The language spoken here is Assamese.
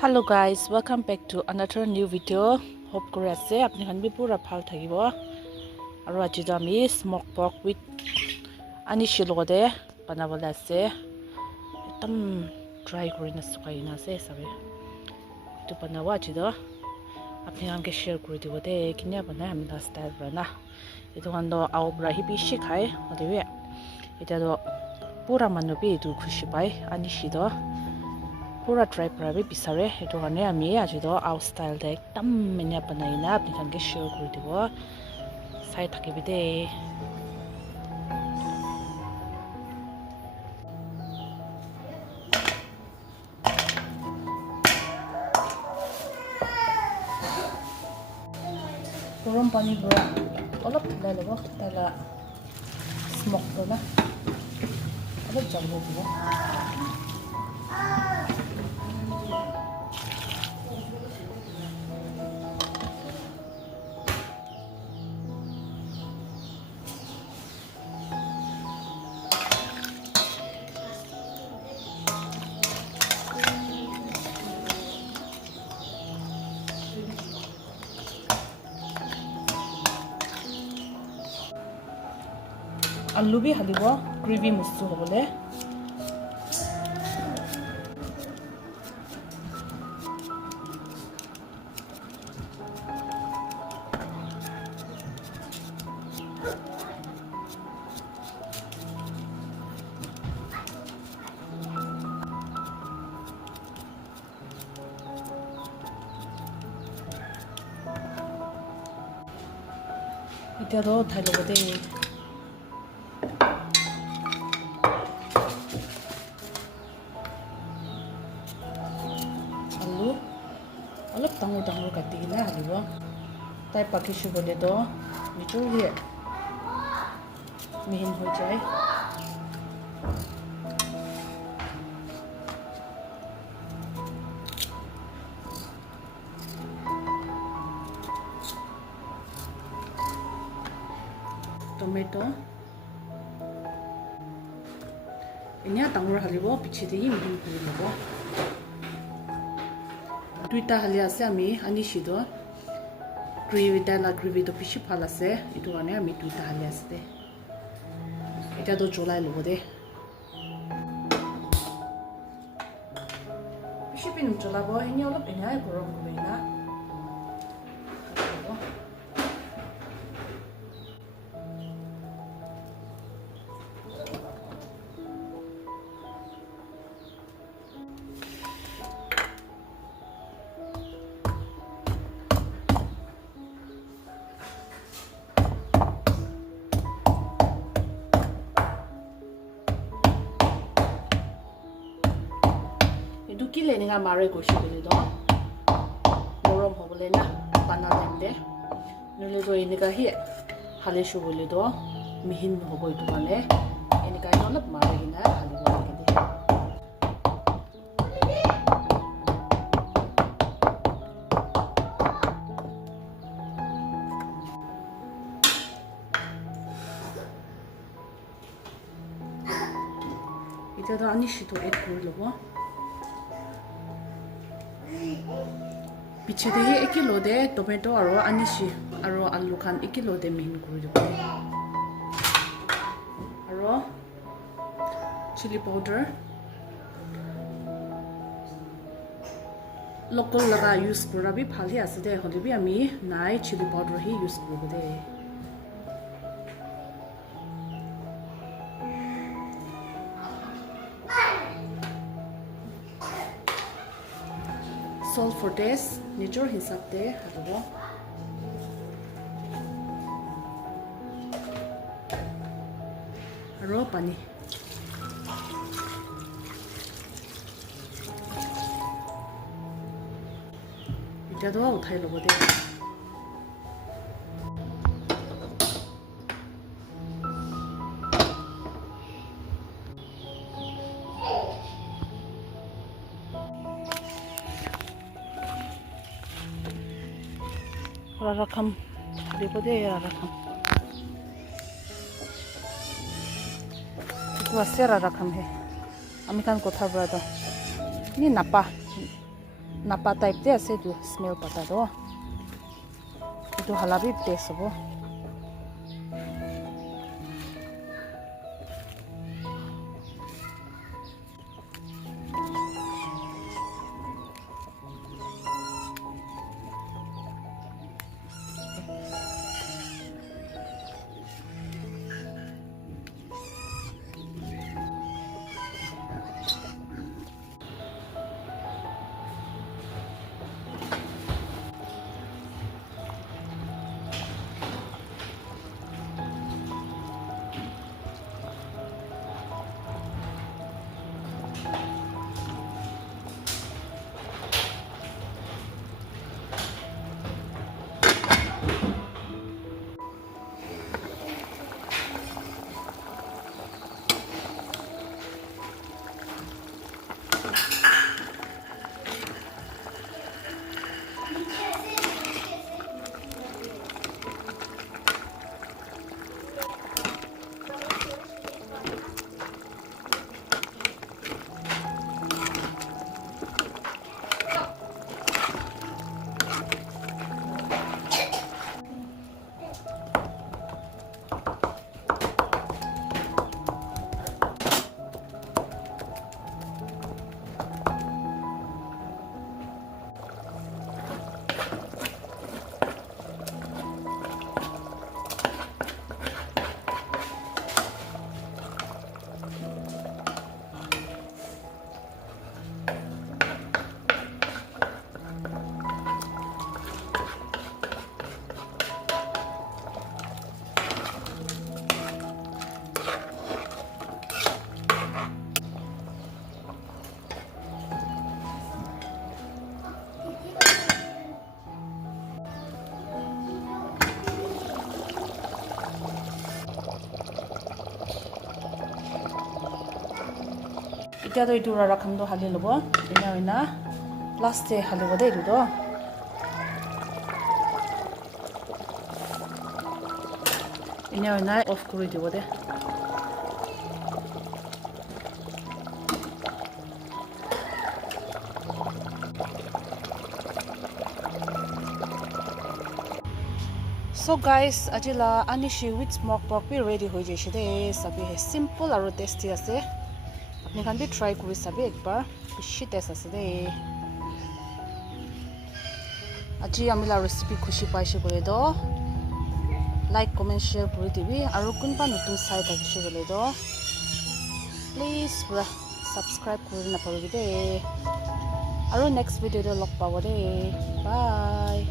Hello guys, welcome back to another new video. Hope kore ase apni khan bi pura bhal thakibo. Aro aji to ami smoke pork with Anishi logode banabole ase. Ekdam dry kurina sukai na ase sabe. Tu banawa aji to apni khan ke share kuri dibo de kinya banai ami la style bana. Etu khan to aw bra hi bi shi khai hodewe. Eta to pura manu bi etu khushi pai Anishi to pura try prabi bisare etu kane ami aji to our style de ekdam menya banai na apni khan ke share kuri dibo sai thakibi de gorom pani bra olop thala lebo tala smoke to na olop jambo dibo आलू भी हालिब ग्रेवी मुस्तु होबले इत्यादि थाई लोग दे অলপ ডাঙৰ ডাঙৰ কাটি কিনে হালিব তাই পাকিছো বলে তো নিচুৰ হে মিহিন হৈ যায় টমেটো এনে ডাঙৰ হালিব পিছতে মিহিন কৰি ল'ব দুইটা হালি আছে আমি Anishi do gravy dala gravy to bishi phal ase etu kane ami duita hali ase de eta do jolai lobo de bishi pinum jolabo eni olop enai gorom korina দুকি লেনিঙা মাৰে গৈছে বুলি তো গৰম হ'বলে না পানা লেন্দে নলে তো এনেকা হি হালিছো বুলি তো মিহিন হ'ব ইটো মানে এনেকা অলপ মাৰে কিনা হালিব লাগে দে এটা তো Anishi তো এড কৰি ল'ব পিছে de 1 kilo de tomato aro Anishi aro alu khan 1 kilo de mihin kuri dibo aro chili powder local laga use kora bi phali ase de hole bi ami nai chili powder hi use koribo de salt for taste nijor hisab de halibo aro pani eta do uthai lobo de rakam dibo de rakam itu asera rakam he ami kan kotha bra da ni napa napa type de ase tu smell pata do itu halabi taste hobo এতিয়া তো এইটো ৰাখামটো হালি ল'ব এনে লাষ্টে হালিব দে এইটো এনে অফ কৰি দিব দে So guys, ajila Anishi with smoked pork be ready hoi jaise de sabi hai simple aru tasty ase apni khan bi try kori sabi ekbar bishi taste ase de aji amila recipe khushi paise kore do like comment share kori dibi aru kunba notun sai thakise bole do please pura subscribe kori na paribi de aru next video de log pabo de bye